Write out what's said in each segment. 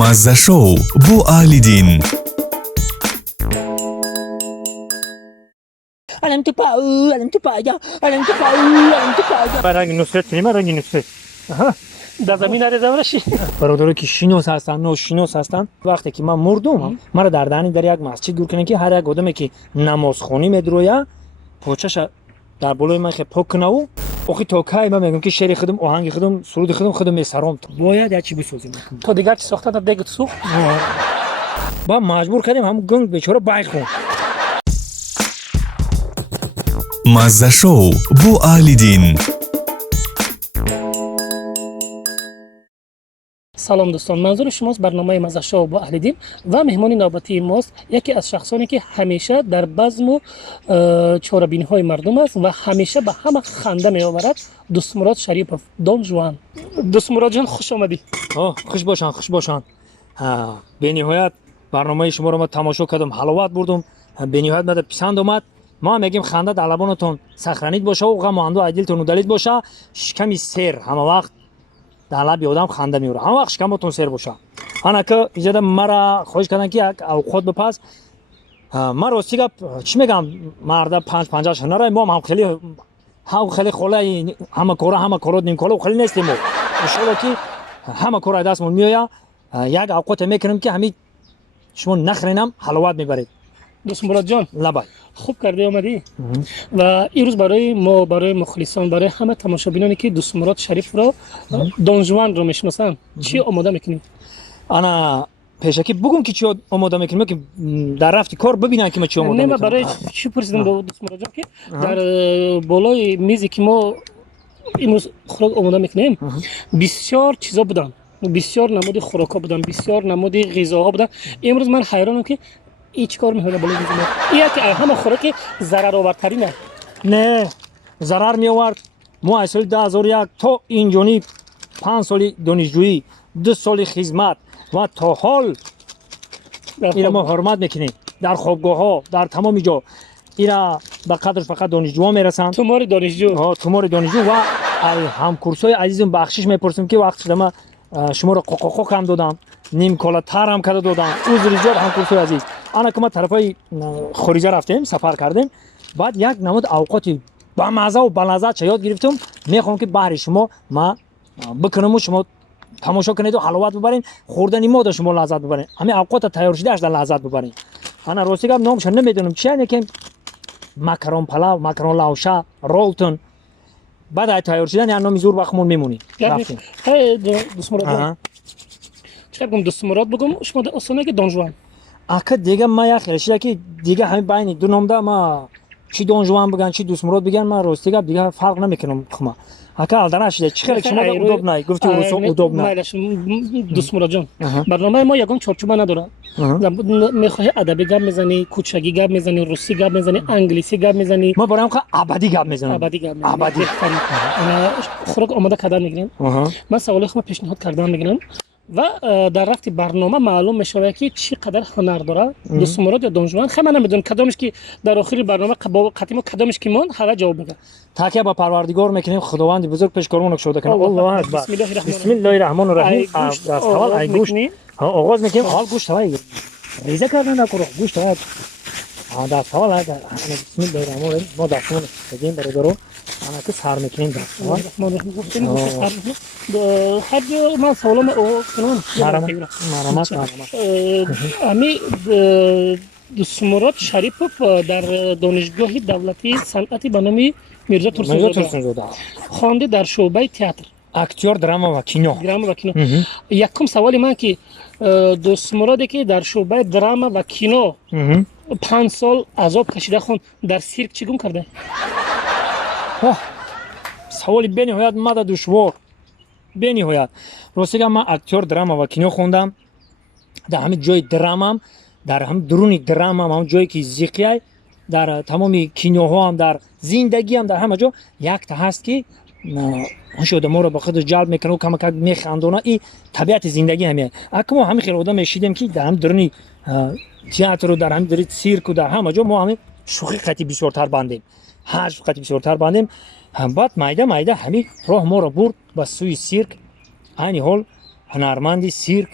مزه شو بو اهل دین. الان تو پا یا الان تو پا رنگ نصرت کنیم رنگ نصرت در زمین رشی برادرایی که شینوس هستن ناشینوس هستن وقتی که من مردم مرا در دهنی در یک مسجد گور کنن که هر یک آدمی که نماز خونی میدرویا پوچش در بالای من خیلی پاک کنه و آخه تا کی من میگم که شعر خودم آهنگ خودم سرود خودم میسرام باید یک چی بسازیم تو دیگه چی ساخته تا دیگه سوخت با مجبور کردیم هم گنگ بیچاره بایخ خون مزه شو بو اهل دین. سلام دوستان، منظور شماست برنامه مزه شو با اهل دین و مهمانی نوبتی ماست یکی از شخصانی که همیشه در بزم و چاره‌بینی های مردم است و همیشه به همه خنده می آورد. دوست مراد شریپов دون جوان. دوست مراد جان خوش آمدی. خوش باشن به نهایت برنامه شما رو ما تماشا کردم حلاوت بردم به نهایت من پسند اومد ما میگیم خنده در لبانتون سخرانید باشه و غم و اندوه عدلتون و دلید باشه شکمی سر همه وقت در لب آدم خنده میوره همه وقت شکمتون سر باشه انا که اجازه مرا خواهش کردن که یک اوقات بپس ما راستی گپ چی میگم مرد 5-50 نره ما هم خیلی خاله همه کارا نیم کارا خیلی نیستیم ان شاء الله که همه کارا دستمون میاد یک اوقات میکنیم که همین شما نخرینم حلاوت میبرید. دوست مراد جان لبای خوب کرده اومدی و این روز برای ما برای مخلصان برای همه تماشابینانی که دوست مراد شریف را دون جوان رو میشناسن چی آماده میکنی؟ انا پیشکی بگم که چی آماده میکنم که در رفتی کار ببینن که ما چی آماده میکنم. برای چی پرسیدم با دوست مراد جان که در بالای میزی که ما امروز خوراک آماده میکنیم بسیار چیزا بودن بسیار نمود خوراکا بودن بسیار نمود غذاها بودن. امروز من حیرانم که این چیکار میکنه بالای میز ما این که همه خوراک ضرر آورترینه نه ضرر می آورد ما از سال 2001 تا اینجانی 5 سال دانشجویی 2 سال خدمت و تا حال اینا ما حرمت میکنیم در خوابگاه ها در تمام جا اینا به قدرش فقط دانشجوها میرسن تومار دانشجو و همکورسای عزیزم بخشش میپرسیم که وقت شما شما رو قوق هم دادم نیم کالا تر هم کرده دادم عذر جور همکورسای عزیز انا که ما طرفای خارجه رفتیم سفر کردیم بعد یک نمود اوقاتی با مزه و بلذت یاد گرفتم میخوام که بهر شما ما بکنم و شما تماشا کنید و حلاوت ببرین خوردن ما شما لذت ببرین همین اوقات تیار شده اش در لذت ببرین. انا راستی گپ نامش نمیدونم چی یعنی که ماکارون پلاو ماکارون لاوشا رولتون بعد تیار شدن یعنی نام زور وقتمون میمونی رفتیم. دوست مراد چه بگم دوست مراد بگم شما اصلا که دون جوان اگه دیگه ما یک خیلی که دیگه همین بین دو نام ده ما چی دون جوان بگن چی دوست مراد بگن ما راستی گپ دیگه فرق نمیکنم خما اکه الدرش چه خیلی شما ادوب نه گفتی روسو ادوب نه دوست مراد جان برنامه ما یگان چارچوبه نداره میخوای ادبی گپ میزنی کوچگی گپ میزنی روسی گپ میزنی انگلیسی گپ میزنی ما برایم که ابدی گپ میزنیم ابدی انا خوراک آماده کردن میگیریم من سوال خودم پیشنهاد کردم میگیرم و در رفت برنامه معلوم میشه که چقدر هنر داره دوست مراد یا دون جوان خیلی من نمیدونم کدامش که در آخر برنامه قطعی کدامش که من هر جواب بده تاکیه با پروردگار میکنیم خداوند بزرگ پیشکارمون شده کنه. الله اکبر بسم الله الرحمن الرحیم دست اول ای گوشت آغاز میکنیم حال گوشت های ریزه کردن نکنه گوشت های دست اول بسم الله الرحمن الرحیم ما دستمون بدیم برادرو انا که سر میکنیم دست اول هر من سوالم او مرامت امی دوست مراد شریپов در دانشگاه دولتی صنعتی به نام میرزا ترسونزاده خوانده در شعبه تئاتر اکتور دراما و کینو یکم سوال من که دوست مرادی که در شعبه دراما و کینو 5 سال عذاب کشیده خون در سیرک چیگون کرده؟ سوالی به نهایت ماده دشوار به نهایت راستی من اکتور دراما و کینو خوندم در همین جای درامام در هم درونی درامام هم جایی که زیقیای در تمامی کینوها هم در زندگی هم در همه جا یک تا هست که شده ما رو به خود جلب میکنه و کم کم میخندونه این طبیعت زندگی همه اگه ما همین خیلی آدم میشیدیم که در هم درونی تئاتر و در هم درونی سیرک و در همه جا ما همین شوخی قطعی بسیارتر بندیم هر قطعی بسیارتر بندیم هم بعد مایده همین راه ما رو برد به سوی سیرک این حال هنرمندی سیرک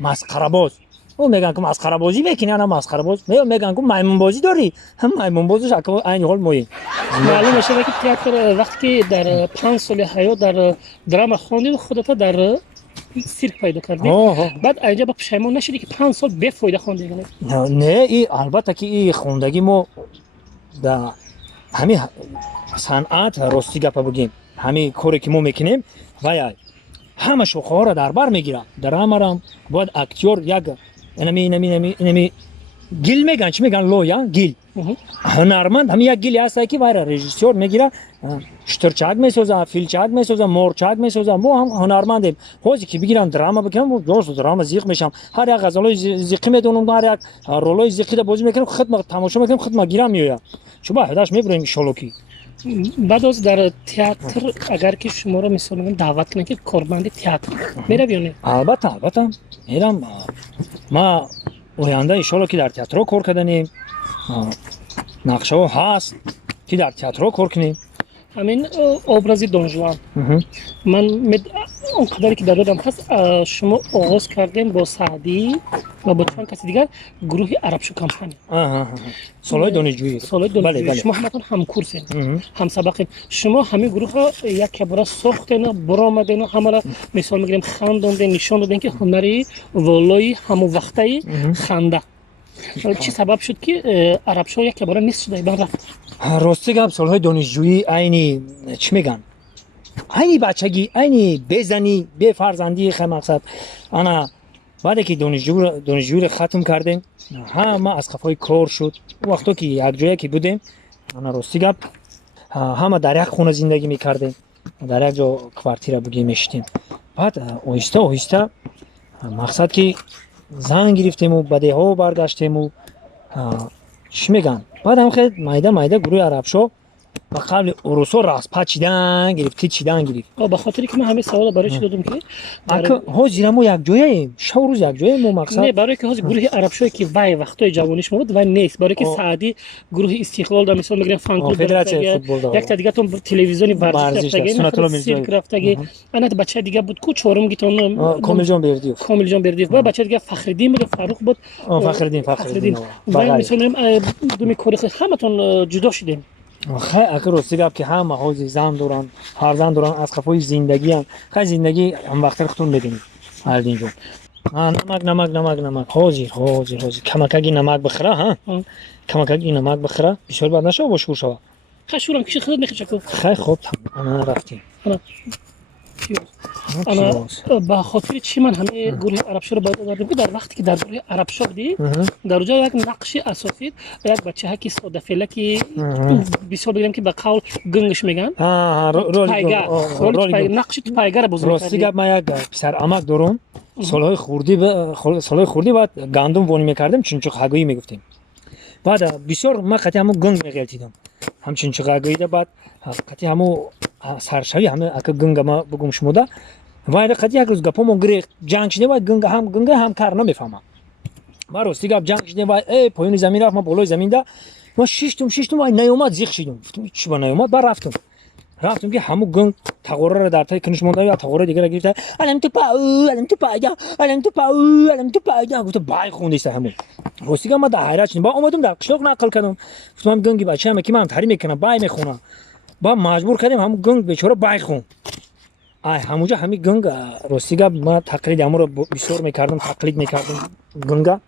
масхарабоз. او میگن که مسخره بازی میکنی نه مسخره باز میگن که میمون بازی داری هم میمون بازیش عین حال موی معلوم شده که تئاتر وقتی که در 5 سال حیات در درام خواندید خودت در سیرک پیدا کردی بعد اینجا با پشیمون نشدی که 5 سال بفایده خواندی نه ای البته که این خوندگی ما در همین صنعت راستی گپ بگیم همین کاری که ما میکنیم وای همه شوخه را در بر میگیرم درامرم باید اکتور یک اینمی گیل میگن چی میگن لویا گیل هنرمند همین یک گیلی هست که وای رژیسور میگیره شترچاک میسازه فیلچاک میسازه مورچاک میسازه ما هم هنرمندیم حاجی که بگیرم دراما بکنم جوش دراما زیق میشم هر یک غزلای زیقی میدونم هر یک رولای زیقی بازی میکنم خدمت تماشا میکنم خدمت گیرم میایم شما هداش میبریم شلوکی بعد از در تئاتر اگر که شما رو مثلا دعوت کنه که کارمند تئاتر میره یا نه البته میرم ما آینده ان شاء الله که در تئاتر کار کردنیم نقشه هست که در تئاتر کار کنیم همین ابراز دونجوان من اون قدری که دادم هست شما آغاز کردیم با سعدی و با چند کسی دیگر گروه عربشو کمپانی سالهای دانشجویی شما همتون همکورسین هم سبقین شما همین گروه ها یک بار ساختین برآمدین و همه را مثال میگیریم خندوندین نشان دادین که هنری والای همو وقتای خنده چی سبب شد که عربشو یک بار نیست شده بعد رفت راستی گپ سالهای دانشجویی عینی چی میگن عینی بچگی عینی بزنی به فرزندی خیلی مقصد انا بعد که دانشجویی رو ختم کردیم همه از خفای کار شد وقتا که یک جایی که بودیم انا راستی گپ همه در یک خونه زندگی میکردیم در یک جا کوارتیر بگیم میشتیم بعد آهسته مقصد که زنگ گرفتیم و بده ها برگشتیم و چی میگن بعد هم خیلی مایده گروه عربشو و قبل اروسو راسپا چیدن گرفت به خاطری که من همه سوال برایش دادم که حاضر ما یک جاییم شب روز یک جاییم ما مقصد نه برای که گروه عربشو که وای وقتای جوانیش بود و نیست برای که سعدی گروه استقلال در مثال میگن فان کلوب فدراسیون فوتبال یک تا دیگه تون تلویزیونی ورزش رفتگی انا بچه دیگه بود کو چهارم گیتون کامل جان بردیف و بچه دیگه فخرالدین بود فاروق بود فخرالدین و مثلا دومی کوری همتون جدا شدیم خیلی اگر راستی گفت که همه حاضر زن دوران فرزند دوران از خفای زندگی هم خیلی زندگی هم وقت خودتون بدونید الدین جون نمک حاضر کمکگی نمک بخره ها کمکگی نمک بخره بسیار بد نشو با شور شو خشورم کیش خود میخچکو خیلی خوب انا رفتیم انا به خاطر چی من همه گروه عربشو رو باید دادم که در وقتی که در گروه عربشو بودی در اونجا یک نقش اساسی یک بچه هایی که ساده فعلا که بسیار بگیرم که به قول گنگش میگن رول نقش تو پایگار بزرگ راستی گپ ما یک پسر عمک دارم سالهای خوردی بعد گندم وانی میکردیم چونچه هگایی میگفتیم بعد بسیار من قطعا همون گنگ میگلتیدم همچین چه هگایی ده بعد قطعا همون سرشوی همه اگه گنگ ما بگم شموده وای قطعا یک روز گپمون گریخت جنگ شده و گنگ هم کار نمیفهمم ما راستی گپ جنگ شده و ای پایین زمین رفت ما بالای زمین ده ما شیشتم وای نیومد زیخ شدم چی با نیومد بعد رفتم که همون گنگ تقوره رو در تای کنش مونده یا تقوره دیگه رو گرفته الان تو پا گفت بای خوندیست همون راستی گپ ما در حیرت شدیم با اومدم در قشلاق نقل کردم گفتم گنگی بچه همه که من تحریم میکنم بای میخونه با مجبور کردیم همون گنگ بیچاره بای خون همونجا همین گنگ راستی گپ ما تقلید همون رو بسیار میکردم تقلید میکردم گنگا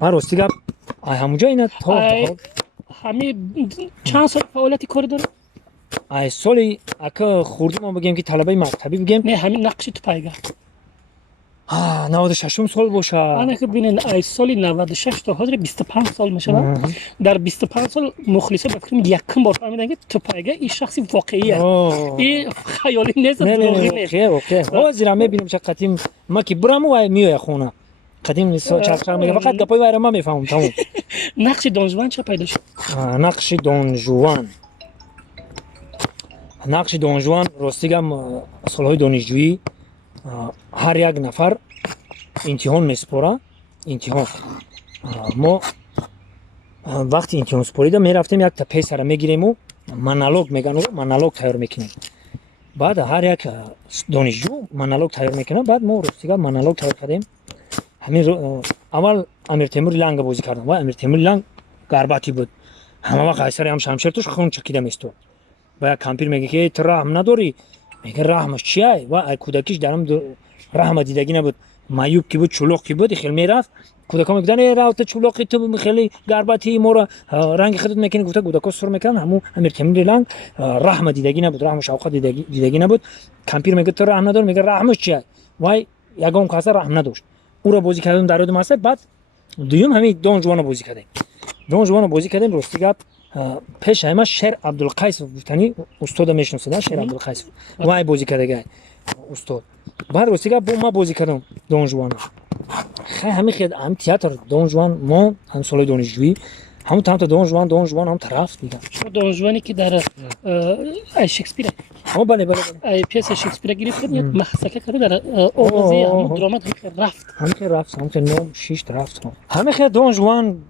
من راستی گپ همونجا اینا تا همین چند سال فعالیتی کار داره سالی اگه خوردی ما بگیم که طلبه مکتبی بگیم نه همین نقشی تو پایگاه 96 سال باشه انا که ببینین سال 96 تا حاضر 25 سال میشه در 25 سال مخلصه بفکرم یکم بار فهمیدن که تو پایگاه این شخصی واقعیه این خیالی نیست دروغی نیست اوکی حاضر میبینم چه قدیم ما که برام و میای خونه قدیم نیست چرخ میگه فقط گپای وای ما میفهمم تمام نقش دونجوان چه پیدا شد نقش دونجوان راستی گم سالهای دانشجویی هر یک نفر امتحان میسپاره امتحان ما وقتی امتحان سپاریده میرفتیم یک تا پیسر میگیریم و مونولوگ میگن و مونولوگ تیار میکنیم بعد هر یک دانشجو مونولوگ تیار میکنه بعد ما راستی گم مونولوگ تیار کردیم همین اول امیر تیمور لنگ بازی کردم و امیر تیمور لنگ گربتی بود همه وقت قیصر هم شمشیر توش خون چکیده میستو و کمپیر میگه که تو رحم نداری میگه رحمش چیه و کودکیش درم رحم دیدگی نبود مایوب کی بود چلوق کی بود خیلی میرفت کودکا میگفتن ای راوت چلوقی تو خیلی گربتی مورا رنگ خودت میکنی گفته کودکا سر میکنن همون امیر تیمور لنگ رحم دیدگی نبود رحم شوقت دیدگی نبود کمپیر میگه تو رحم نداری میگه رحمش چیه وای یگان کاسه رحم نداشت او را بازی کردیم در ماسه بعد دویم همین دون جوان بازی کردیم دون جوان بازی کردیم راستی گپ پیش همه شیر عبدالقیس گفتنی استاد میشناسه شیر عبدالقیس وای بازی کرده استاد بعد راستی گپ ما بازی کردم دون جوان خیلی همین تئاتر دون جوان ما هم سال دانشجویی همون تا دون جوان هم طرف دیگه دون جوانی که در شکسپیر بله پیس شکسپیر گرفت یک محسکه کرد در آغازی همون درامات رفت همون نام 6 رفت همه خیلی دون جوان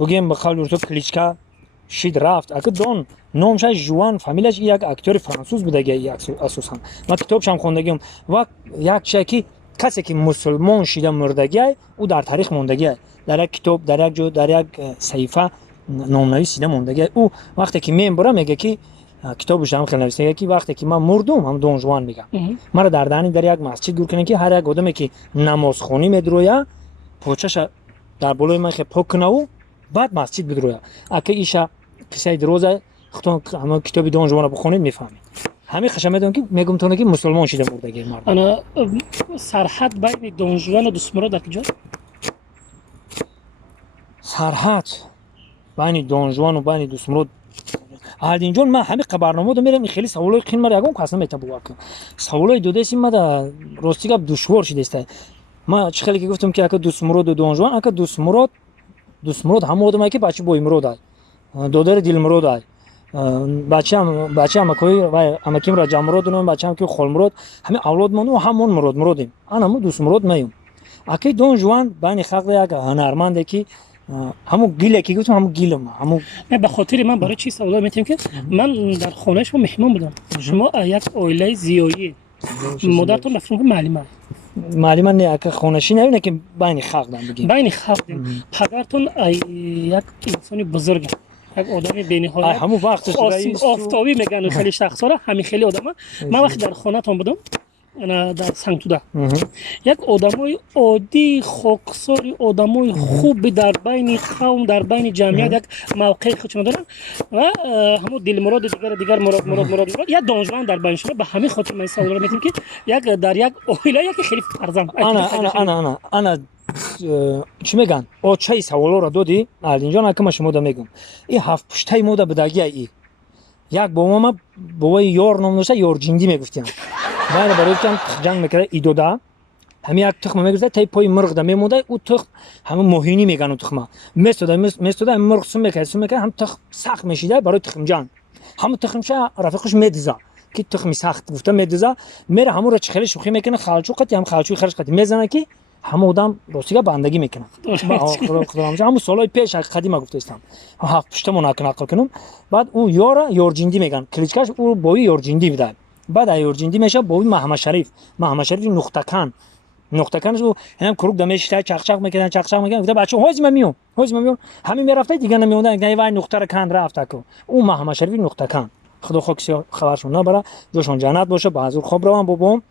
بگیم به قول تو کلیچکا شید رفت اگه دون نامش جوان فامیلش یک اکتور فرانسوز بوده یک اساسا ما کتابش هم خوندگیم و یک چکی کسی که مسلمان شده مردگی او در تاریخ موندگی در یک کتاب در یک جو در یک صحیفه نامنویسیده موندگی او وقتی که میبره میگه که کتابش هم خیلی نوشته که وقتی که من مردم هم دون جوان میگم مرا در دهنی در یک مسجد گور کنن که هر یک آدمی که نماز خونی میدرویا پوچش در بالای من که پاک کنه و بعد مسجد بدرویا اگه ایشا کسی دروزه خودتون همه کتاب دون جوان رو بخونید میفهمید همین خشم میدونم که میگم تو که مسلمان شده مردگی مرد انا سرحد بین دون جوان و دسمرود در کجا سرحد بین دون جوان و بین دسمرود اینجا من همین برنامه رو میرم خیلی سوالای خیلی مرا یگم اصلا میتونم بکنم سوالای دو دستی ما در راستی گپ دشوار شده است ما چه خیلی گفتم که اگه دسمرود و دون جوان اگه دسمرود هم آدمایی که بچه بوی مرود دودر دل مرود بچه هم کوی و امکیم را جمرود نم بچه هم که خال مرود همین اولاد منو همون مرودیم انا مو دسمرود میم اگه دون جوان بین خلق یک هنرمنده که همون گیله که گفتم همون گیلم همون به خاطر من برای چی سوال میتونم که من در خانه شما مهمان بودم شما یک عائله زیایی مادرتون مفهوم معلومه نه که خونشی نه که بین خلق دارم بگیم بین خلق پدرتون یک انسان بزرگ یک آدم بی‌نهایت همون وقتش آفتابی میگن خیلی شخصا همین خیلی آدمه من وقتی در خانه تون بودم انا در سنگتوده یک آدمای عادی خاکساری آدمای خوب در بین قوم در بین جمعیت یک موقع خودشون دارن و همون دل مراد دیگر مراد یا دانجوان در بین شما به همین خاطر من سوال میتونم که یک در یک عائله یک خیلی فرزند انا چی میگن چه سوالا رو دادی اینجا نکم شما دا میگم این هفت پشتای مودا بدگی ای یک بابا یار نام نوشته یار جندی میگفتیم بعد برای که جنگ میکرد ایدودا همین یک تخم میگذاره تای پای مرغ دم میموده او تخم همون موهینی میگن او تخم میستوده مرغ سم میکنه هم تخم سخت میشیده برای تخم جان همون تخمش رفیقش میدزا که تخمی سخت گفته میدزا میره همون رو چخیلی شوخی میکنه خالچو قتی هم خالچوی خرج قتی میزنه که همون آدم راستیگه بندگی میکنه همون سالای پیش قدیم گفته استم هفت پشتمون نقل کنم بعد او یار جندی میگن کلیچکاش او بوی یار جندی بوده بعد ایور جندی میشه با محمد شریف نقطه کانش او هم کروک دمشته چخچخ میکنن گفته بچه هوزم میام همین میرفته دیگه نمیوندن نه وای نقطه را کان رفته کو او محمد شریف نقطه کان خدا خوکسی خبرشون نبره جوشون جنت باشه بازور خوب روان بابام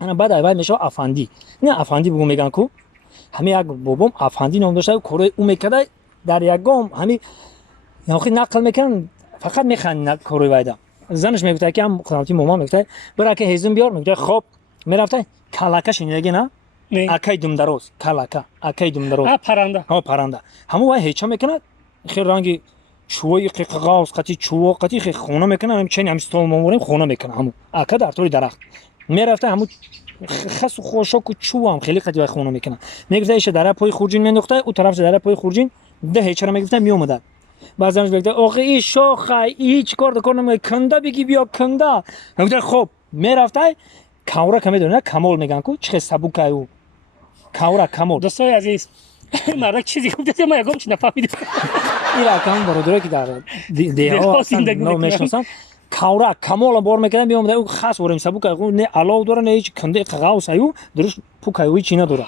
انا بعد ایوای میشه افندی نه افندی بگو میگن کو همین یک بابام افندی نام داشته کره او میکرده در یک گام همین یاخی نقل میکنن فقط میخوان کره وایدا زنش میگفت که هم خدمتی مامان میگفت برای که هیزم بیار میگفت خب میرفته کلاکا شنیدگی نه اکای دم دراز کلاکا اکای دم دراز پرنده همون وای هیچ میکنه خیلی رنگی چوی قاقاس قتی چو قتی خیلی خونه میکنه همین چنین هم استول ماموریم خونه میکنه همون اکا در طول درخت میرفته همون خس خوشک و چو هم خیلی قتی خونه میکنه میگفت ایش در پای خورجین مینداخته او طرف در پای خورجین ده هیچ را میگفت میومد بعضیش بگه آخه این شاخه هیچ کار نمیکنه کنده بگی بیا کنده میگه خب میرفته کاورا کمی دونه کمال میگن کو چه سبوکه او کاورا کمال دوستای عزیز مرا چیزی گفته ما یگم چی نفهمیدم این رقم برادرایی که در دیها اصلا نمیشناسن кавра камола бор мекардам биомада ӯ хас борем сабука не алов дора не ҳеҷ кандаи қағавс аю дуруст пукайуи чӣ надора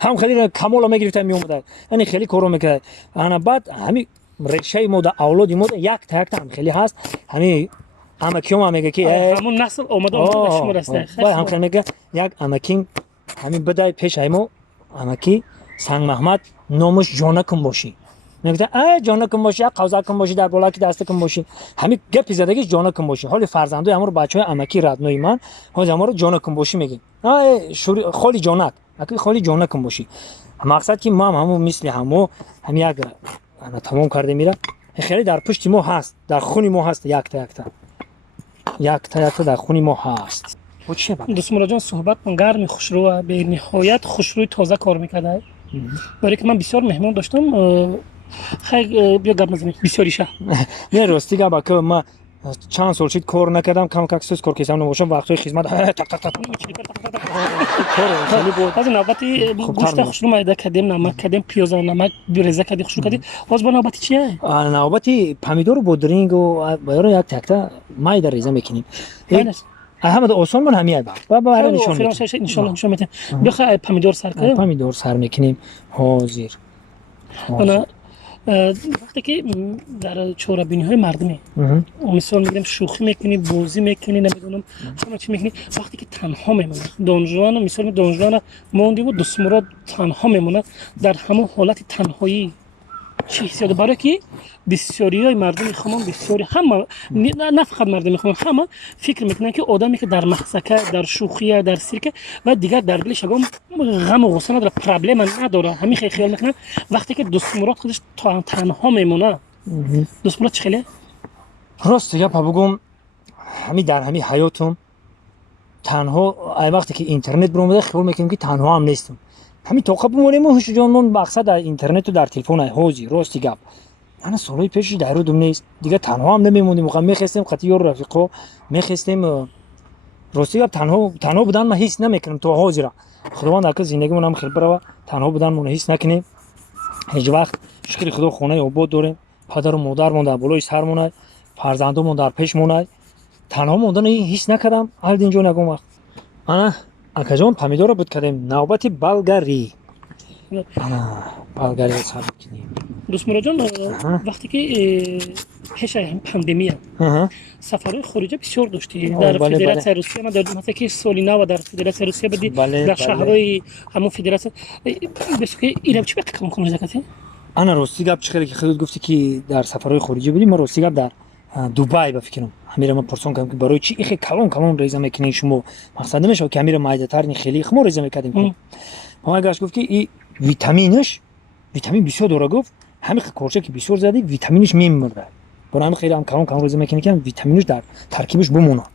ҳам хеле камола мегирифта меомада яъне хеле коро мекард ана баъд ҳами решаи мо да авлоди мо да якта якта ҳам хеле ҳаст ҳами амакиём ҳам мега ки ҳамун насл омада омада шумо раста ҳам хеле мега як амаким ҳами бидай пешаи мо амаки Сангмаҳмад номаш ҷонакум бошӣ мегӯфта ҷонакум бошӣ қавзакум бошӣ дар болаки дастакум бошӣ ҳами гапи задагиш ҷонакум бошӣ ҳоли фарзандои ҳамаро бачаҳои амаки раднои ман ҳози ҳамаро ҷонакум бошӣ мегӯем холи ҷонак аки холи ҷонакум бошӣ мақсад ки мо ҳамон мисли ҳамо ҳами як тамом кардем мира хеле дар пушти мо ҳаст дар хуни мо ҳаст якта дар хуни мо ҳаст дӯстмуроҷон суҳбатмон гарми хушрӯа бениҳоят хушрӯи тоза кор мекардай барое ки ман бисёр меҳмон доштам хай биё гап назанем бисёриша не рости гап ака ман чанд сол шид кор накардам камкак сӯз кор кесам набошам вақтҳои хизмат ҳозир навбати гӯшта хушрӯ майда кардем намак кардем пиёза намак реза кардем хушрӯ кардем ҳозир бо навбати чия навбати помидору бо дирингу баёро як такта майда реза мекунем ҳамада осон ман ҳамия ба нишон метем бихай помидор сар кардем помидор сар мекунем ҳозир вақте ки дар чорабиниҳои мардуме мисол мегирем шӯхӣ мекунӣ бозӣ мекунӣ намедонам ҳама чӣ мекунӣ вақте ки танҳо мемонад донжуан мисол донжуана мондиву дӯстмурод танҳо мемонад дар ҳамон ҳолати танҳоӣ чӣ ҳиссиёт барое ки бисёриҳои мардуми хумон бисёри ҳама на фақат мардуми хумон ҳама фикр мекунанд ки одаме ки дар маҳсака дар шӯхия дар сирка ва дигар дар дилиш ягон ғаму ғусса надора проблема надора ҳамин хел хиёл мекунад вақте ки дӯстмурод худаш танҳо мемонад дӯстмурод чӣ хеле рост гапа бугум ҳами дар ҳами ҳаётум танҳо ай вақте ки интернет биромада хиёл мекунем ки танҳо ҳам нестем ҳамин тоқа бимонем ҳушуҷон мон мақсад дар интернету дар телефон ай ҳозир рости гап ана солҳои пеши дайрудум нест дигар танҳо ҳам намемонем мехестем қати ёру рафиқо мехестем рости гап танҳо будан ман ҳис намекунам то ҳозира худованд ака зиндагимон ҳам хел барава танҳо буданмон ҳис накунем ҳеҷ вақт шукри худо хонаи обод дорем падару модармон дар болои сармонай фарзандумон дар пеш монай танҳо мондаи ҳис накардам алдинҷон ягон вақт ана акаҷон помидора буд кардем навбати болгарӣ болгарӣ сар мекунем дӯстмуроҷон вақте ки пешаи пандемия сафарҳои хориҷа бисёр доштӣ дар федератсияи русия ман додум ҳаста ки соли нав дар федератсияи русия будӣ дар шаҳрҳои ҳамон федератсия бесо ки инам чӣ беқа калон куноза кардӣ ана рости гап чӣ хеле ки худод гуфтӣ ки дар сафарҳои хориҷӣ будӣ ман рости гап дар дубай ба фикрам ҳамира ман пурсон кардам ки барои чӣ ихе калон реза мекунед шумо мақсад намешавад ки ҳамира майдатар хели хмо реза мекардем ман гашт гуфт ки и витамин бисёр дора гуфт ҳами корча ки бисёр задӣ витаминиш мемурда барои ҳамин хеле ҳам калон реза мекунед ки витаминиш дар таркибиш бумонад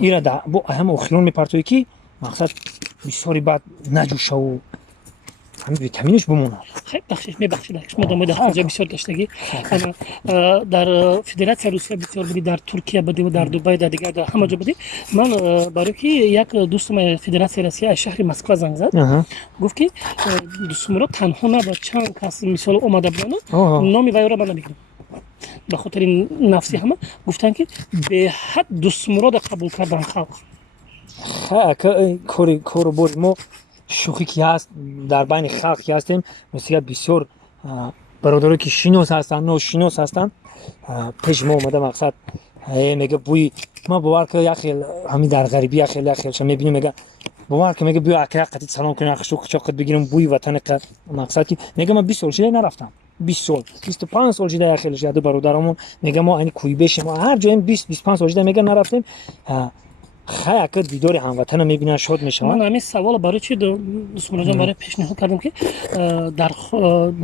ира бо ҳам охирон мепартоӣ ки мақсад бисёри баъд наҷӯшаву ҳамин витаминиш бумонад мебахшед шумо домоди ҳаҷа бисёр гаштагӣ дар федератсияи русия бисёр будӣ дар туркия будӣ дар дубай дар дигар дар ҳама ҷо будӣ ман барое ки як дӯстам федератсияи русия аз шаҳри москва занг зад гуфт ки дӯстмурод танҳо набояд чанд кас мисол омада буданд номи вайро ман намегирам ба хотири нафси ҳама гуфтанд ки беҳад дӯстмурода қабул кардан халқ кору бори мо шӯхӣ ки ҳаст дар байни халқ ки ҳастем ростига бисёр бародарое ки шинос ҳастанд ношинос ҳастанд пеши мо омада мақсад мега бӯи ма бовар ка яхел ҳамин дар ғарибӣ яхелша мебинем мега бовар ка мега биё ака як қати салом кунем ахшӯ қичоқат бигирем бӯи ватане ка мақсад ки мега ман 20 сол шида нарафтам 20 сол 25 сол шида яхел шида бародарамон мега мо айни кӯйбешем ҳар ҷоем 20-25 сол шида мега нарафтем хай ака дидори ҳамватана мебинад шод мешавад ман ҳамин савола барои чӣ дӯстмуроҷон барои пешниҳод кардам ки дар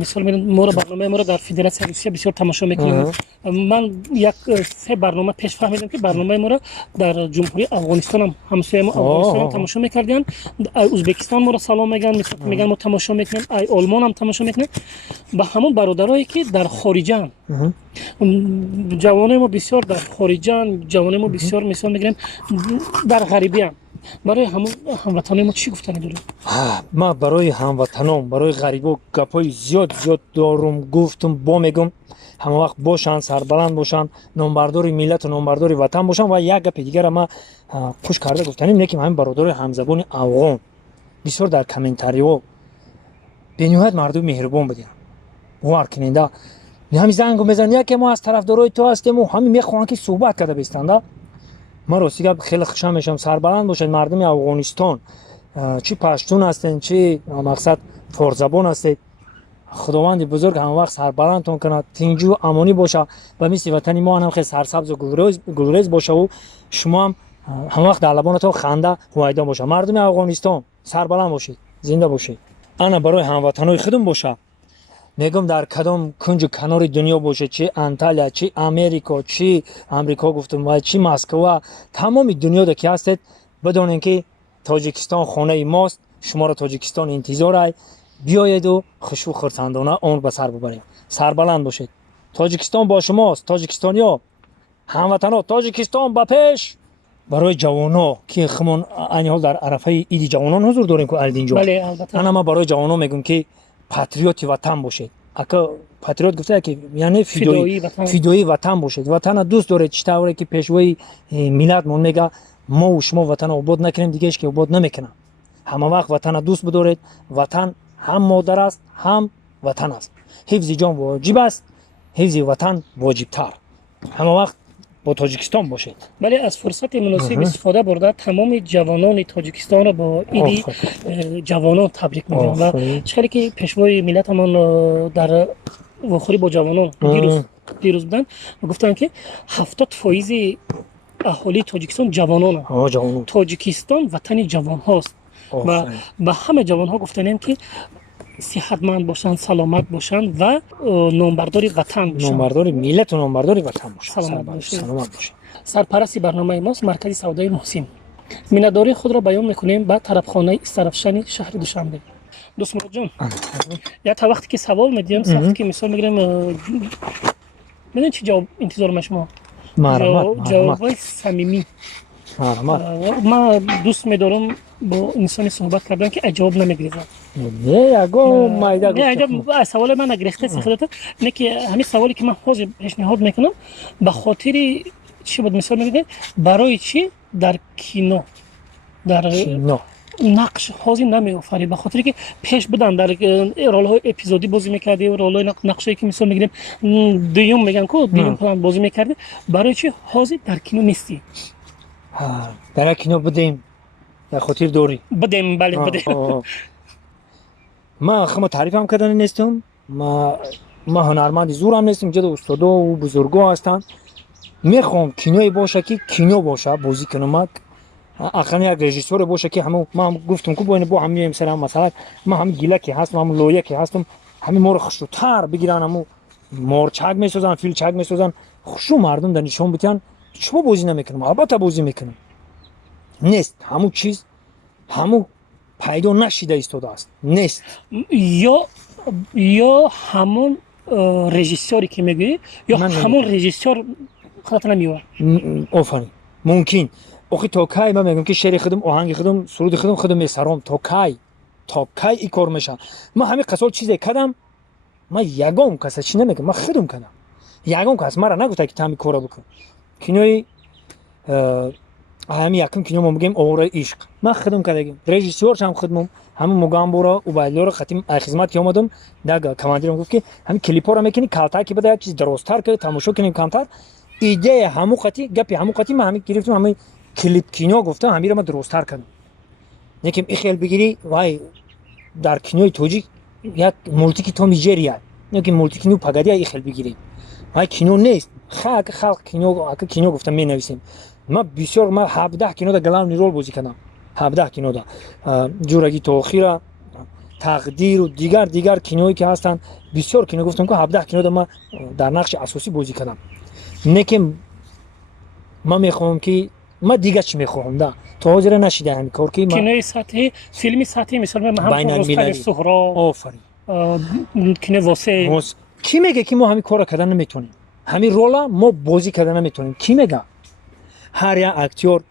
мисол моро барномаи моро дар федератсияи русия бисёр тамошо мекунем ман як се барнома пеш фаҳмидам ки барномаи моро дар ҷумҳурии афғонистонам ҳамсояи мо афғонистонам тамошо мекардианд ай ӯзбекистон моро салом мегӯянд мисол мегӯянд мо тамошо мекунем ай олмонам тамошо мекунем ба ҳамон бародарое ки дар хориҷанд ҷавонаи мо бисёр дар хориҷанд ҷавонаи мо бисёр мисол мегирем дар ғарибиам برای همون هموطنان ما چی گفتنی داری؟ ما برای هموطنان برای غریبا گپای زیاد دارم گفتم با میگم همه وقت باشن سربلند باشن نامبردار ملت و نامبردار وطن باشن و یک گپ دیگر ما پوش کرده گفتنیم اینه که همین برادر همزبان افغان بسیار در کامنتاریو بنیاد مردم مهربان بودن باور کننده همین زنگو میزنن که ما از طرفدارای تو هستیم و همین میخوان که صحبت کرده بیستنده ما راستی که خیلی خوشحال میشم سربلند باشید مردم افغانستان چی پشتون هستین چی مقصد فارس زبان هستید خداوند بزرگ همه وقت سربلندتون کنه تنجو امانی باشه و مثل وطن ما هم خیلی سرسبز و گلریز باشه و شما هم همه وقت در لبانتون خنده هویدا باشه مردم افغانستان سربلند باشید زنده باشید انا برای هموطنای خودم باشه میگم در کدام کنج و کنار دنیا باشه چه انتالیا چه امریکا چه امریکا گفتم و چه مسکو تمام دنیا ده که هستید بدونین که تاجیکستان خانه ماست شما را تاجیکستان انتظار ای بیاید و خوش و خرسندانه عمر به سر ببرید سربلند باشید تاجیکستان با شماست تاجیکستانیا هموطنا تاجیکستان به پیش برای جوانا که خمون این حال در عرفه عید جوانان حضور داریم که الدینجا بله البته انا برای جوانا میگم که پاتریوت وطن باشید اگه پاتریوت گفته که یعنی فدایی وطن باشید وطن دوست داره چطوره که پیشوای ملت مون میگه ما و شما وطن آباد نکنیم دیگه اش که آباد نمیکنه همه وقت وطن دوست بدارید وطن هم مادر است هم وطن است حفظ جان واجب است حفظ وطن واجب تر همه وقت با تاجیکستان باشید بله از فرصت مناسب استفاده برده تمام جوانان تاجیکستان را با عید جوانان تبریک میگم و چقدر که پیشوای ملتمان در واخوری با جوانان دیروز بودن گفتن که 70% اهالی تاجیکستان جوانان تاجیکستان وطن جوان هاست و به همه جوان ها گفتن که صحتمند باشند سلامت باشند و نامبردار وطن باشند نامبردار ملت و نامبردار وطن باشند سلامت باشند سرپرست برنامه ماست مرکز سودای محسن مینداری خود را بیان میکنیم به طرفخانه استرفشن شهر دوشنبه دوست مراد جان یا تا وقتی که سوال میدیم وقتی که مثال میگیریم ببین چی جواب انتظار ما شما جواب صمیمی ما دوست میدارم با انسانی صحبت کردن که جواب نمیگیره نه اگه مایدا نه سوال من نگرفته خودت نه که همین سوالی که من حاضر پیشنهاد میکنم به خاطر چی بود مثال میگه برای چی در کینو در نقش حاضر نمی‌آفری به خاطر که پیش بدن در رول‌های اپیزودی بازی می‌کردی و رول‌های نقشه‌ای که مثال میگیریم دیوم میگن که دیوم پلان بازی می‌کردی برای چی حاضر در کینو نیستی در کینو بدیم در خاطر دوری بدیم بله بدیم ما خما تعریف هم کردن نیستم ما هنرمند زور هم نیستیم جدا استادا و بزرگا هستن میخوام کینوی باشه که کینو باشه بازی کنم اخرین یک رژیسور باشه که همون ما هم گفتم که با هم میایم سر هم مثلا ما هم گیلا که هستم هم لویه که هستم همین ما رو خوشتر بگیرن همون مورچک میسازن فیلچک میسازن خوشو مردم در نشون بدن شما بازی نمیکنم البته بازی میکنم نیست همون چیز همون پیدا نشیده ایستاده است نیست یا همون رژیسوری که میگی یا همون رژیسور خاطر نمیوره آفرین ممکن آخه تا کی من میگم که شعر خودم آهنگ خودم سرود خودم میسرام تا کی این کار میشه من همین قصال چیزی کردم من یگام کس چی نمیگم من خودم کردم یگام کس مرا نگفت که تمی کارا بکن کینوی همین یکم کینو میگیم اوره عشق من خودم کردم رژیسور هم خودم همون مگامبورا و بایلور ختم خدمت کی اومدم داگ کماندیرم گفت که همین کلیپا رو میکنی کالتا که بده چیز درست‌تر که تماشا کنیم کمتر ایده همون خاطی گپی همون خاطی من همین گرفتم همین کلیپ کینو گفتم همین رو من درست‌تر کردم یکم این خیال بگیری وای در کینوی توجی یک مولتی که تو میجریه یکی مولتی کینو پگادی این خیال بگیری وای کینو نیست خلق کینو گفتم می نویسیم ما بسیار ما 17 کینو در گلام رول بازی کردم 17 کینو دا جورگی تو اخیرا تقدیر و دیگر کینویی که هستن بسیار کینو گفتم که 17 کینو دا ما در نقش اساسی بازی کردم نه که ما میخوام که ما دیگه چی میخوام ده تو حاضر نشیده همین کار که کینوی سطحی فیلمی سطحی مثلا من هم المللی سهراب آفرین کینو واسه کی میگه که ما همین کارو کردن نمیتونیم همین رولا ما بازی کردن نمیتونیم کی میگه هر یک اکتور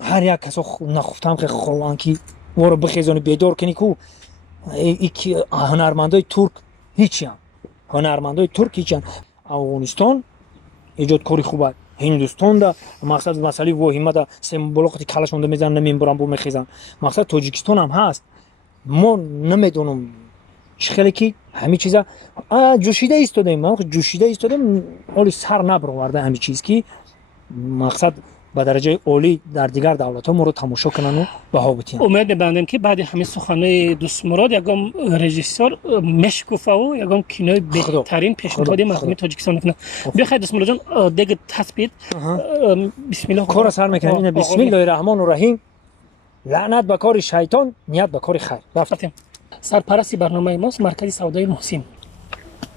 هر یک کسا نخفتم که خوان کی ور بخیزونی بیدار کنی کو یکی هنرمندای ترک هیچ هم هنرمندای ترک هیچ هم افغانستان ایجادکاری خوبه هندوستان دا مقصد مسئله واهمه دا سمبولوقتی کلشون میزنن نمیبرن بو میخیزن مقصد تاجیکستان هم هست ما نمیدونم چخیلی که همه چیزا جوشیده ایستادیم ما جوشیده ایستادیم اولی سر نبرآورده همه چیز که مقصد به درجه عالی در دیگر دولت‌ها ما رو تماشا کنن و بها بتین. امید می‌بندم که بعد همین سخن‌های دوست مراد یگام رژیسور مشکوفه و یگام کینوی بهترین پیشنهاد مردم تاجیکستان میکنه. بخیر دوست مراد جان دیگه تثبیت بسم الله کار سر میکنیم. بسم الله الرحمن الرحیم. لعنت به کار شیطان، نیت به کار خیر. رفتیم. سرپرستی برنامه ماست مرکز سودای محسن.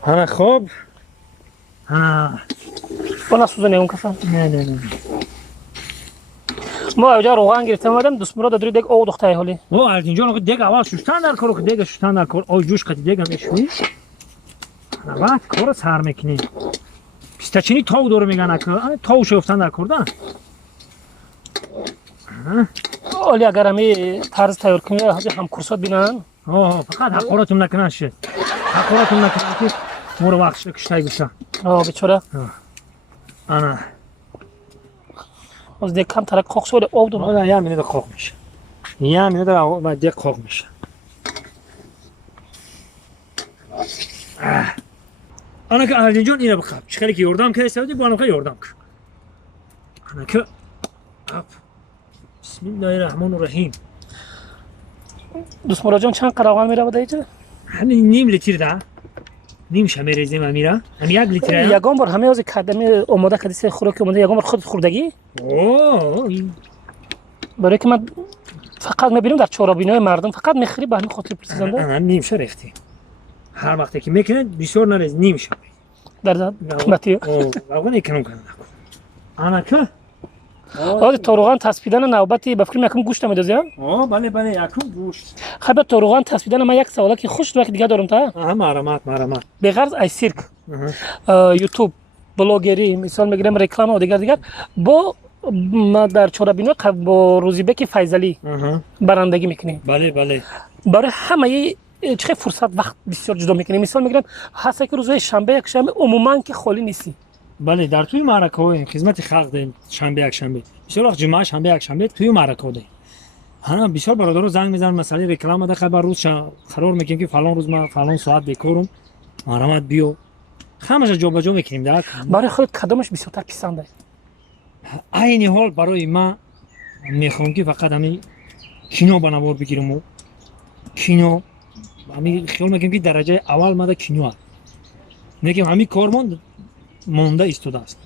ها خوب. بالا سوزن اون کفن. نه. ما اونجا روغن گرفتم اومدم دوست مراد در دیگ او دختای حالی. او از اینجا نگاه دیگ اول شستن در کارو که دیگ شستن در کار آی جوش قتی دیگ میشوی. بعد کار سر میکنی. پیستاچینی تاو دور میگن که تاو شفتن در کردن. اولی اگر همی طرز تیار کنی هم کورسات بینن. فقط حقارتون نکنن شه. حقارتون نکنن که مورو وقتش کشتای بشه. بیچاره. انا. از دیگ کم ترک خوک شده آب دونه. آره یه مینه خوک میشه. یه مینه در دیگ خوک میشه. انا که اردین جان اینه بخواب. چخیلی که یوردم که استفاده بانو که یوردم که. انا که بسم الله الرحمن الرحیم. دوست مراد جان چند قراغان میره بده اینجا؟ همین نیم لیتر ده. نیم شمیریزیم امیرا. هم یک لیتره. یگام بار همه از کدمی آماده کردی خوراک آماده یگام بار خودت خوردگی؟ برای که من فقط میبینم در چهاربینای مردم فقط میخری به همین خاطر پرسیدنده. انا نیم شه ریختی. هر وقتی که میکنه بسیار نریز نیم شه. در قیمتی. واقعا نکنم کنم. انا که آره تاروغان تسبیدن نوبتی به فکر میکنم گوشت میدازی ها؟ بله یکم گوشت. خب تاروغان تسبیدن من یک سوالی که خوش وقت دیگه دارم تا. مرامت. به غرض ای سیرک یوتیوب بلاگری مثال میگیرم رکلام و دیگر با ما در چهاربینو با روزیبک فیضلی برندگی میکنیم. بله. برای همه چه فرصت وقت بسیار جدا میکنیم. مثال میگیرم هست که روزهای شنبه یک شنبه عموما که خالی نیستی. بله در توی معرکه های خدمت خلق داریم شنبه یک شنبه. بسیار وقت جمعه شنبه یک شنبه توی معرکه داریم. بسیار برادرها زنگ میزنن مسئله رکلام ده خبر روز قرار میکنیم که فلان روز ما فلان ساعت بیکارم. مرامت بیو. همش جابجا میکنیم در. برای خود کدامش بسیارتر پسنده؟ عین حال برای ما میخوام که فقط همین کینو بنوار بگیرم و کینو همین خیال میکنم که درجه اول ماده کینو هست. میگم همین کارمون مونده ایستاده است.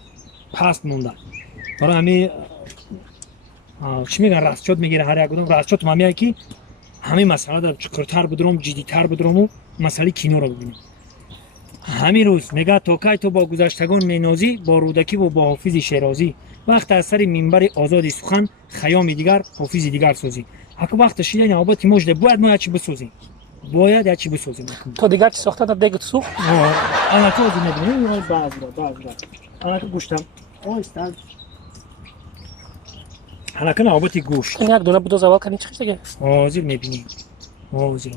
پست مونده. برای همین چی میگن راسچات میگیره هر یک کدوم راسچات میگه که همین مسئله در چکرتر بدرم جدی‌تر بدرم و مسئله کینو رو ببینیم. همین روز میگه تا کی تو با گذشتگان مینازی با رودکی و با حافظ شیرازی وقت از سر منبر آزادی سخن خیام دیگر حافظ دیگر سازی. اگه وقت شیده نوبت مجد باید ما چی بسازیم. باید چی بسازیم. تو دیگر چی ساخته تا دیگه سوخت؟ انا تو نمیدونی بعضی انا تو گوشتم استاد انا که نوبت گوشت این یک دونه بود زوال کنی چی دیگه؟ حاضر میبینی حاضر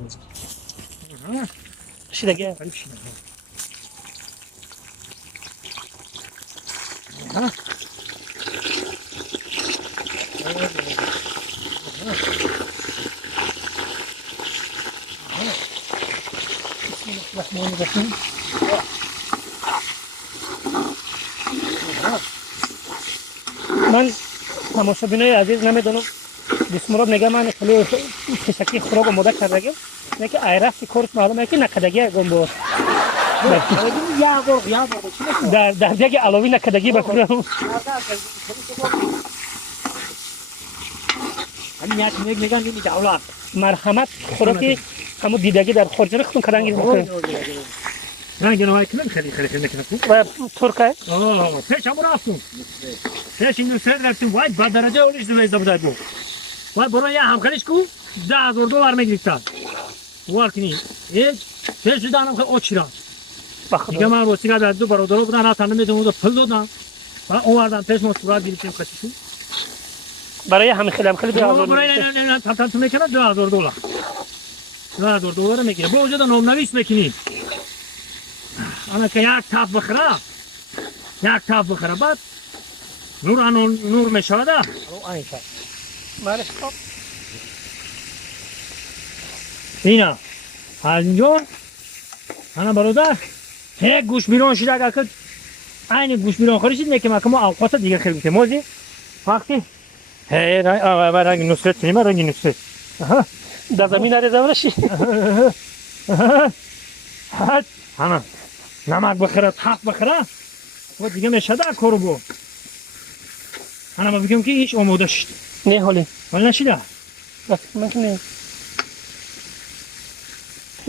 چی دیگه؟ من تماشابینای عزیز نمیدونم دوست مراد میگه من خیلی کشکی خوراک آماده کردگیم نه که ایرفتی کارت معلومه که نکدگی گم در دیگه علاوی نکدگی بکنم همین یک میگن این دولت مرحمت خوراکی همو دیدگی در خارج نختون کدنگی بکنم رنگ نوای کنم خیلی نکنم و ترکه پیش همون رفتم پیش این سر رفتم وای با درجه اولش دویزده بودای بود وای برای یه همکاریش کو $10,000 میگیرن وارکنی پیش دانم که اوچیران دیگه من واسه در دو برادرها بودن رفتن میتونم پول دادم و اومدن پیش ما صورت گرفتیم خطیشون برای همین خیلی $2000 برای میشه. نه تمام میکنه $2000. $2000 میگیره. با وجود نامنویس میکنی. انا که یک تاف بخره بعد نور میشاده. این شد. بله خب. اینا از اینجا انا برادر یک گوش بیرون شده اگر که این گوش بیرون خورشید میکنم که ما اوقات دیگه خیلی بیتیم موزی وقتی رنگ نصرت کنیم رنگ نصرت در زمین نریزه برشی. انا نمک بخره تاف بخره و دیگه میشده کارو بو انا بگم که هیچ آماده شد نه حالی ولی نشیده بس من که نه.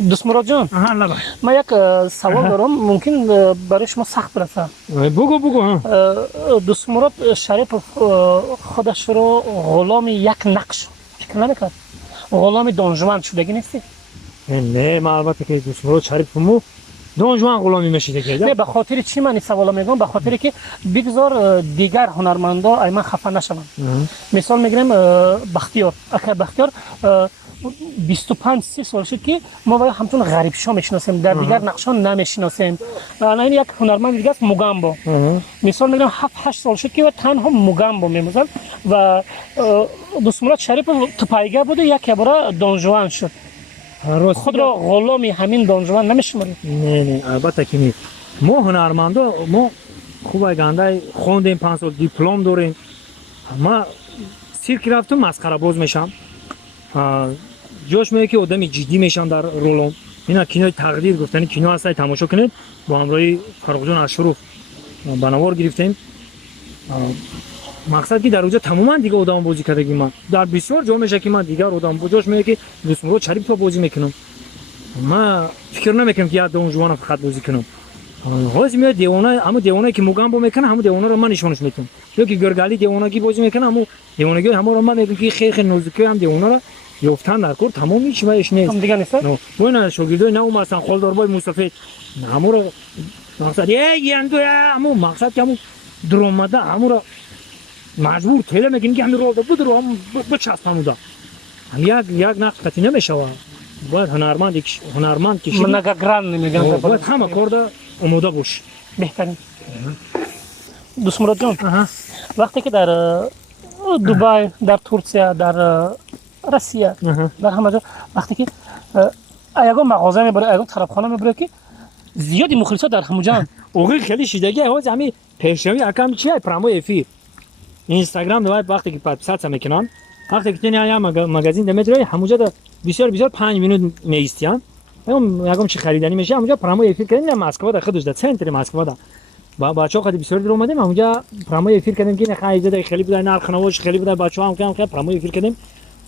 دوست مراد جان لبا من یک سوال دارم ممکن برای شما سخت برسه. بگو دوست مراد شریف خودش رو غلام یک نقش فکر نمیکرد؟ غلام دانجوان شدگی نیستی؟ نه من البته که دوست مراد شریف مو دانجوان غلامی میشیده که نه به خاطر چی من این سوال میگم؟ به خاطر که بگذار دیگر هنرمندا ایمن خفه نشون. مثال میگیریم بختیار اکه بختیار 25-30 سال شد که ما باید همچون غریب شاه میشناسیم در دیگر نقشان نمیشناسیم. الان یک هنرمند دیگه است موگامبو مثال میگم 7-8 سال شد که تنها موگامبو میموزن و دوست مراد شریف تپایگه بوده یک بار دانجوان شد. خود را غلامی همین دانجوان نمیشماریم. نه البته که نیست. ما هنرمندا ما خوبه گنده خوندیم 5 سال دیپلم داریم. ما سیرک رفتم مسخره باز میشم. جوش میگه که آدمی جدی میشن در رولم. اینا کینوی تقدیر گفتن کینو هستای تماشا کنید با همراهی فاروق جان اشرف بنوار گرفتیم. مقصد که در اونجا تماما دیگه آدم بازی کردگی من در بسیار جا میشه که من دیگر آدم جوش میگه که دوست مراد شریف تو بازی میکنم. ما فکر نمیکنم که یک دانجوان فقط بازی کنم. حاضر میاد دیوانه اما دیوانه که موگامبو میکنه همون دیوانه رو من نشونش میدم. یا که گرگالی دیوانگی بازی میکنه همون دیوانگی همون رو من میگم که خیلی نزدیکی هم دیوانه رو یافتن در کار تمام هیچ وایش نیست. هم دیگه نیست. نه نه شاگردای نو مثلا خالداربای مصطفی همون رو مقصد یندو همون مقصد که همون درآمده همون رو مجبور تله میگن که همین رو بود رو هم بچسبونم دا یک نقد قطعی نمیشه باید هنرمند که من نگران نمیگم باید همه کار دا آماده باش بهترین. دوست مراد جان وقتی که در دبی در ترکیه در روسیه در همه جا وقتی که ایگو مغازه میبره ایگو طرفخانه میبره که زیادی مخلصا در همون جان اوغی خیلی شیدگی هاز همین پیشروی اکم چیه پرامو افی اینستاگرام دوای وقتی که پادکست میکنن وقتی که یا مغازین دمیتره همونجا بسیار 5 مینوت میستیان یکم چی خریدنی میشه همونجا پرامو افی کردن مسکو در خودش در سنتر مسکو دا با بچه‌ها خیلی بسیار در اومدیم همونجا پرامو افی کردیم که خریده خیلی بود نرخ نواش خیلی بود بچه‌ها هم کم پرامو افی کردیم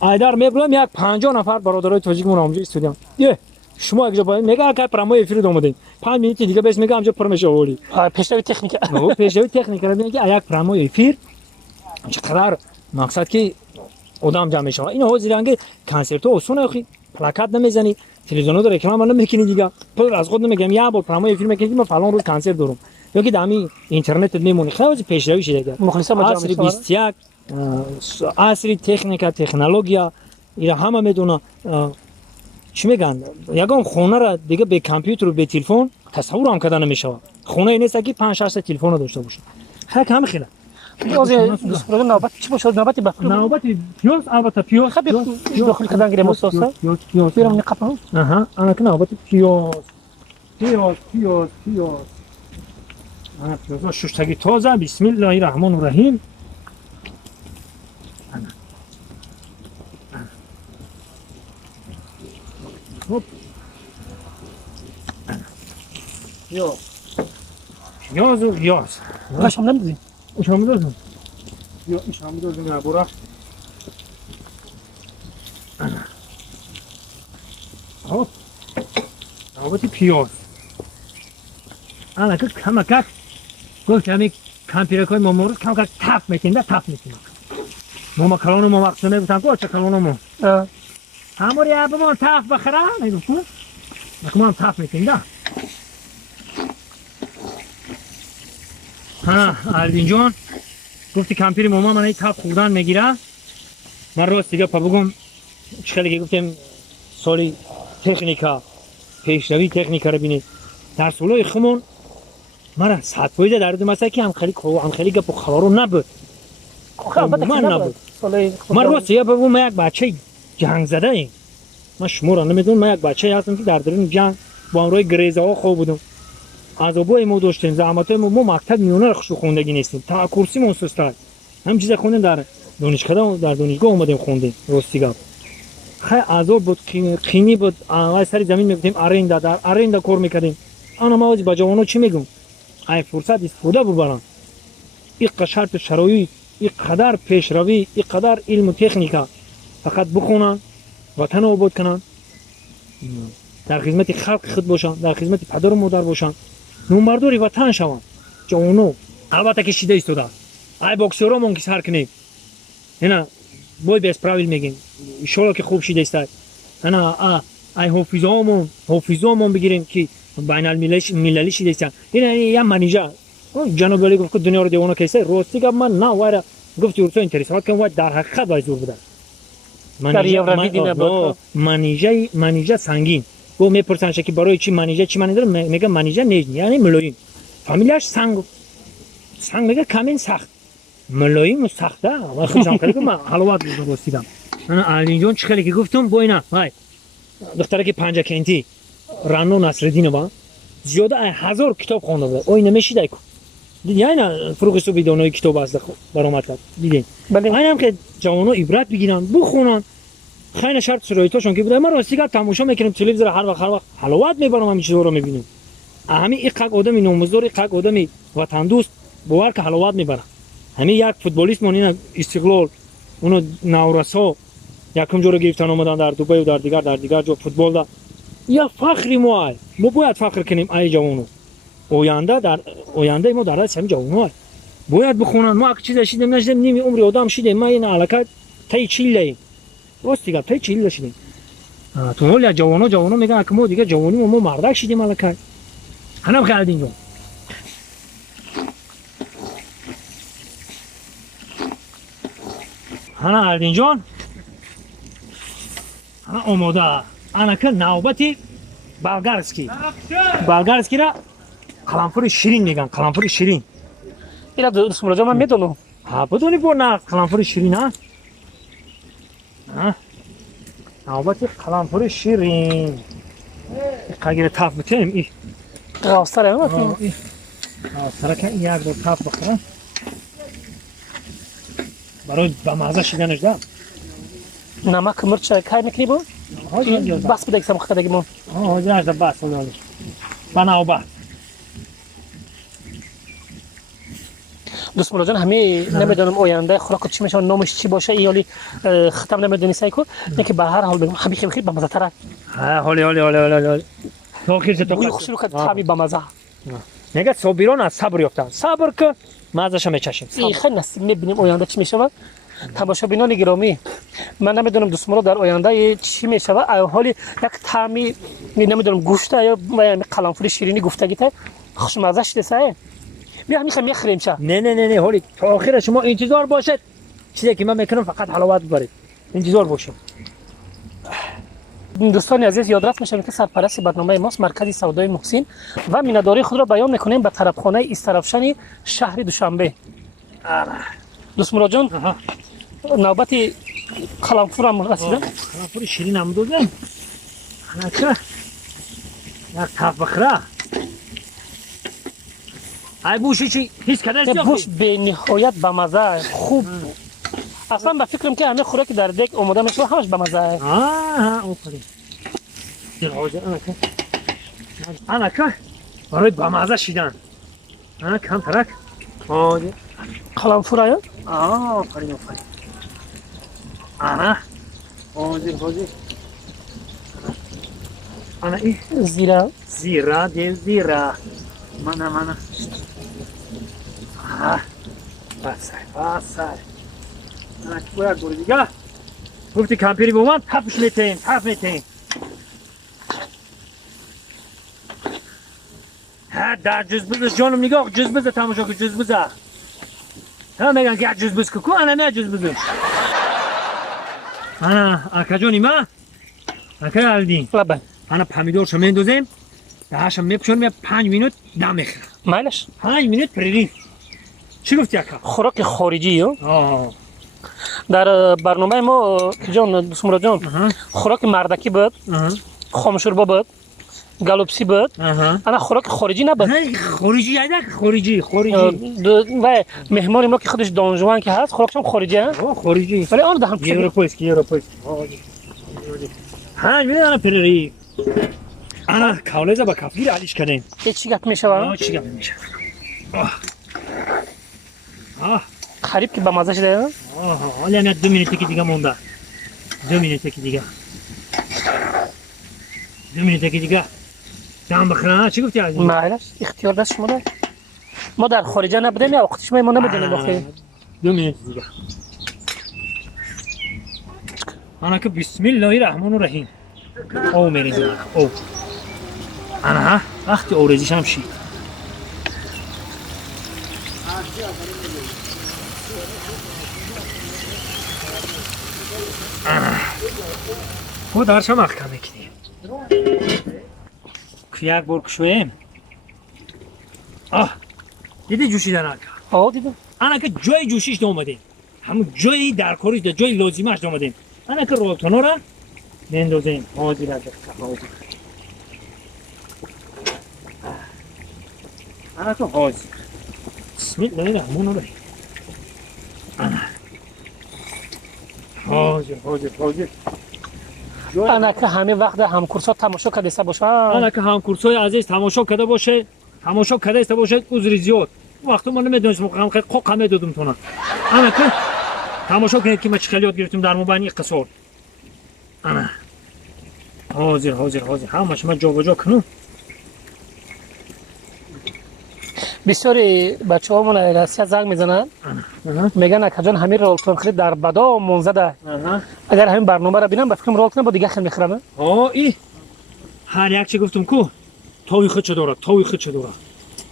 ایدار میبرم یک 50 نفر برادرای تاجیک مون اونجا استودیو شما اگه باید میگه که پرامو افیر دومدین 5 مینوت دیگه بهش میگم اونجا پرمیشه اولی پیشروی تکنیک پیشروی تکنیک رو میگه یک پرامو افیر چقدر مقصد که آدم جمع میشه اینا ها زیرنگ کنسرت آسونه اخی پلاکت نمیزنی تلویزیون رو رکلام نمیکنی دیگه پول از خود نمیگم یا با پرامو افیر میکنی من فلان روز کنسرت دارم یا که دمی اینترنت میمونی خیلی پیشروی شده دیگه مخلصا ما جمع میشه عصری تکنیک تکنولوژیا اینا همه میدونه چی میگن یگام خونه را دیگه به کامپیوتر و به تلفن تصور هم کردن نمیشه خونه این نیست که 5-6 تا تلفن داشته باشه خیلی کم خیلی دوست مراد نوبت چی باشه نوبتی بفرو نوبتی پیاز البته پیاز خب داخل کردن گیرم ساسا بیرم نقپم انا که نوبتی پیاز انا پیاز ششتگی تازه بسم الله الرحمن الرحیم خب پیاز کاش هم نمیدی شام دادم یا شام دادم برا خب نوبتی پیاز انا که کمک گفت همین کامپیوتر ما امروز کمک تاپ میکنه ما کلانو ما وقت نمیتونم گفت کلانو ما همون یا به ما تاپ بخره نگفتم ما تاپ میکنه ها آلوین جان گفتی کامپیوتر مامان من این تاپ خوردن میگیره من راست دیگه پا بگم خیلی که گفتیم سالی تکنیکا پیشروی تکنیکا رو بینید در سالهای خمون مرا 100% در دو مسئله که هم خیلی گپ و خبرو نبود من نبود من راست دیگه پا بگم من یک بچه جنگ زده ایم من شما را نمیدونم من یک بچه هستم که در درون جنگ با امروی گریزه ها خواب بودم عذابای ما داشتیم زحمتای ما مکتب میونه رو خوندگی نیستیم تا کورسی ما سستاد هم چیزا خوندیم در دانشگاه اومدیم خوندیم راستی گپ خیلی عذاب بود قینی بود وای سر زمین میگفتیم آریندا در آریندا کار میکردیم انا ما با جوانو چی میگم ای فرصت استفاده ببرن این شرط شرایط این قدر پیشروی این قدر علم و تکنیکا فقط بخونن وطن آباد کنن در خدمت خلق خود باشن در خدمت پدر و مادر باشن نومبرداری وطن شوند جوانو البته که شیده ایستاده ای بوکسورا مون که سر کنیم اینا بای بیس правил میگیم ان شاء الله که خوب شیده است اینا ای حافظامون بگیریم که بین المللی شیده است اینا یا منیجا جناب ولی گفت دنیا رو دیوانه کیسه راستی گفت من نه واره گفت یورسو اینترسات کنم و در حقیقت وای زور بوده منیجا سنگین گفت میپرسن که برای چی منیجا میگه منیجا نیست یعنی ملایم فامیلیاش سنگ میگه کامین سخت ملایم و سخته و خوشم کردم من حلوات گفتم انا علی جون چه خیلی که گفتم با اینا وای دختره که پنجه کنتی رانو نصرالدین با زیاده 1000 کتاب خونده بود او نمیشیده کو دیدی اینا فروغ صبحی دونای کتاب است برآمد کرد دیدین بله اینا هم که جوانو عبرت بگیرن بخونن خیلی شرط شرایطشون که بوده ما راستی که تماشا میکنیم تلویزیون هر وقت حلوات میبرم همین چیزا رو میبینیم همین یک آدمی نومزدور یک آدمی وطن دوست باور که حلوات میبره همین یک فوتبالیست مون استقلال اونو نورسا یکم جور گرفتن اومدن در دبی و در دیگر جا فوتبال دا یا فخری ما باید فخر کنیم ای جوانو آینده ما در دست همین جوانو باید بخونن ما یک چیز شیدیم نشدیم نیمی عمری آدم شیدیم ما این علاقه تای چیله راستی گپ تای چیله شیدیم تو حال جوانو میگن که ما دیگه جوانی ما مردک شیدیم علاقه هنم خیلی اینجا هنا عردین جان هنا آماده انا که نوبتی بلگرسکی را قلمفور شیرین میگن قلمفور شیرین اینا دوست مرجا من میدونم ها بدونی با نه قلمفور شیرین ها نوبتی قلمفور شیرین قاگیر تاف بتیم ای غاستره ها غاستره که یک دو تاف بخورم برای با مزه شیدنش دارم نمک مرچ کار میکنی با؟ بس بده اکسام خدایی ما جناش دار بس بده بناو بس دوست جان همه نمیدونم آینده خوراک چی میشه نامش چی باشه ایالی ختم نمیدونی سعی کن نه که به هر حال بگم خیلی خیلی به مزه تره حالی تو خیلی تو خوش رو که تابی به مزه نگه صبران از صبر یافتن صبر که مزه‌ش میچشیم خیلی نصیب میبینیم آینده چی میشه تماشا بینان گرامی من نمیدونم دوست مرا در آینده چی میشه حالی یک طعمی نمیدونم گوشت یا قلمفور شیرینی گفتگی ته خوشمزه شده بیا همین میخریم چه نه حالی تا آخر شما انتظار باشد چیزی که من میکنم فقط حلاوت ببرید انتظار باشید دوستان عزیز یادرفت میشم که سرپرست برنامه ماست مرکز سودای محسن و مینداری خود را بیان میکنیم به طرفخانه استرافشن شهر دوشنبه دوست مراد جان نوبت قلمفور هم رسیده قلمفور شیرین هم دادم انا که یک تاف بخره ای بوشی چی هیچ کدرش یا بوش به نهایت به مزه خوب اصلا به فکرم که همه خوراک در دک اومده میشه همش به مزه اوپری انا که برای به مزه شیدن کم ترک قلمفور آیا آفرین انا حاضر انا ای زیرا دل زیرا من بس انا باید بوری دیگه گفتی کمپیری با من تفش میتین در جز بزه جانم نگاه جز بزه تماشا که جز بزه هم میگن که جز بزه که انا نه جز بزه انا اکاجونی ما اکای الدین لبن انا پامیدورشو میندازیم دهشم میپشونیم 5 مینوت دم میخورم مایلش 5 مینوت پریری چی گفتی اکا؟ خوراک خارجی ها آه در برنامه ما که جان سمرا جان خوراک مردکی بود خامشوربا بود گالوپسی بود انا خوراک خارجی نبود خارجی یادک خارجی و مهمان ما که خودش دانجوان که هست خوراکش هم خارجی هست خارجی ولی آن دهم یوروپایسکی 5 مینوت انا پریری انا کاولزا با کفگیر علیش کردیم چی گپ میشه چی گپ میشه خریب که به مزه شده حالا هم 2 مینوتی که دیگه مونده 2 مینوتی که دیگه 2 مینوتی که دیگه دم بخورم چی گفتی عزیز؟ مایلش اختیار دست شما دارید ما در خارجه نبودیم یا وقتی شما ما نمیدونیم بخیر 2 مینوت دیگه انا که بسم الله الرحمن الرحیم او میریزم او انا وقتی اوریزیش هم شید خود هرشم اخکم میکنیم که یک بار کشویم دیدی جوشیدن اکا دیدم انا که جای جوشیش دومدیم همون جایی در کاریش ده جای لازمش دومدیم انا که روبتونا را میندازیم حاضر از حاضر انا که حاضر بسم الله الرحمن الرحیم حاضر انا که همه وقت همکورسا تماشا کرده باشه انا که همکورسای عزیز تماشا کرده باشه عذر زیاد وقتی ما نمیدونیم مقام خیلی قمه دادم تو نه انا که تماشا کنید که ما چه خیلی یاد گرفتیم در مبانی قصور انا حاضر همش ما جا کنم بسیاری بچه ها من راستی زنگ میزنن میگن اکجان همین رولتون خرید در بدا منزده اگر همین برنامه را بینم بفکرم رولتون با دیگه خیلی میخرم ای هر یک چی گفتم کو تاوی خود چه دارد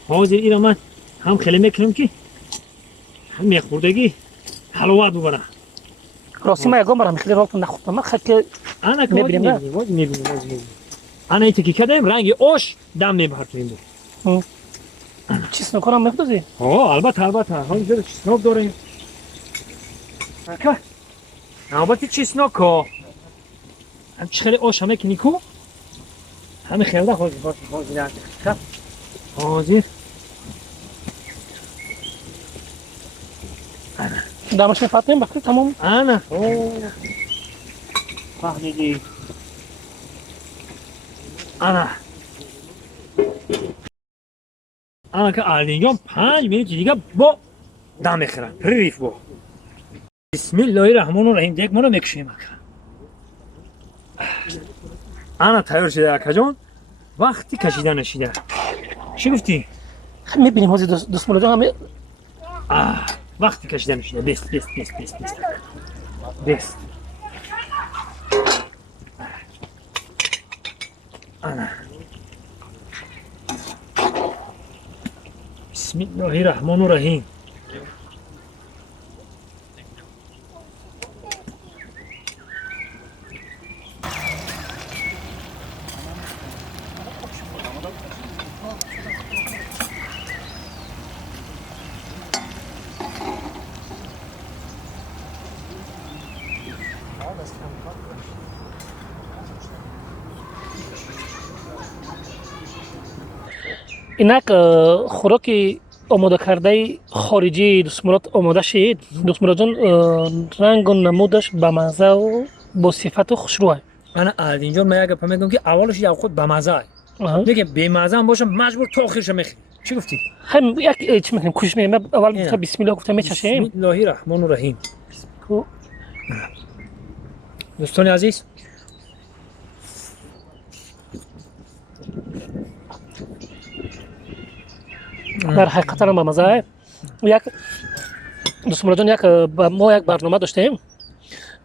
حاضر اینا من هم خیلی میکنم که هم میخوردگی حلوات ببرم راستی من یکم برم خیلی رولتون نخوردم من خیلی انا که میبینیم انا ایتی که کردم رنگ آش دم نمیبرد تو این بود چیز نکنم میخوردی؟ البته اینجا چیسناک داریم البته چیسناک ها هم چه خیلی آش همه کنی کو همه خیلی ده حاضر دمش میفتیم بخیر تمام انا فهمیدی انا که الدین 5 مینوت دیگه با دم میخورم پریف با بسم الله الرحمن الرحیم دیگه ما رو میکشیم انا تیار شده اکا جان وقتی کشیدن نشیده چی گفتی؟ میبینیم حاضر دوست مولا جان همه وقتی کشیدن نشیده بست انا بسم الله الرحمن الرحیم اینک خوراک آماده کرده خارجی دوست مراد آماده شد دوست مراد جان رنگ و نمودش به مزه و با صفت و خوشروه انا اینجا من یک گپ میگم که اولش یا خود به مزه دیگه به مزه هم باشه مجبور تا آخرش میخوری چی گفتی هم یک چی میگم کوش میگم اول گفتم بسم الله گفتم میچشیم بسم الله الرحمن الرحیم دوستان عزیز در حقیقت هم به مزه یک دوست مراد جان یک ما یک برنامه داشتیم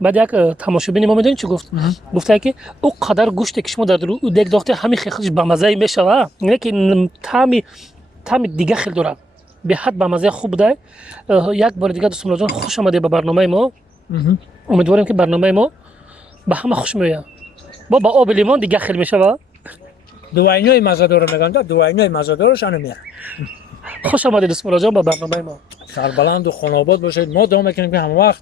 بعد یک تماشابین ما میدونید چی گفت گفته که او قدر گوشت که شما در دیگ داخته همین خیلی به مزه میشوه یعنی که طعم دیگه خیلی داره به حد به مزه خوب ده یک بار دیگه دوست مراد جان خوش آمده به برنامه ما امیدواریم که برنامه ما به همه خوش میاد. با آب لیمون دیگه خیلی میشه. دوایینای مزه‌دار میگن دوایینای مزه‌دارش میاره. خوش آمدید اسماعیل جان به برنامه ما. سربلند و خاناباد باشید. ما دعا میکنیم که همه وقت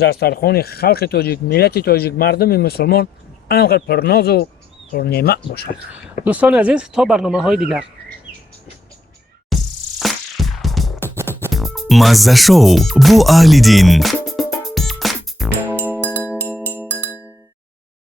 دسترخوان خلق تاجیک، ملت تاجیک، مردم مسلمان انقدر پرناز و پرنعمت باشد. دوستان عزیز تا برنامه‌های دیگر. مزه شو با علی دین.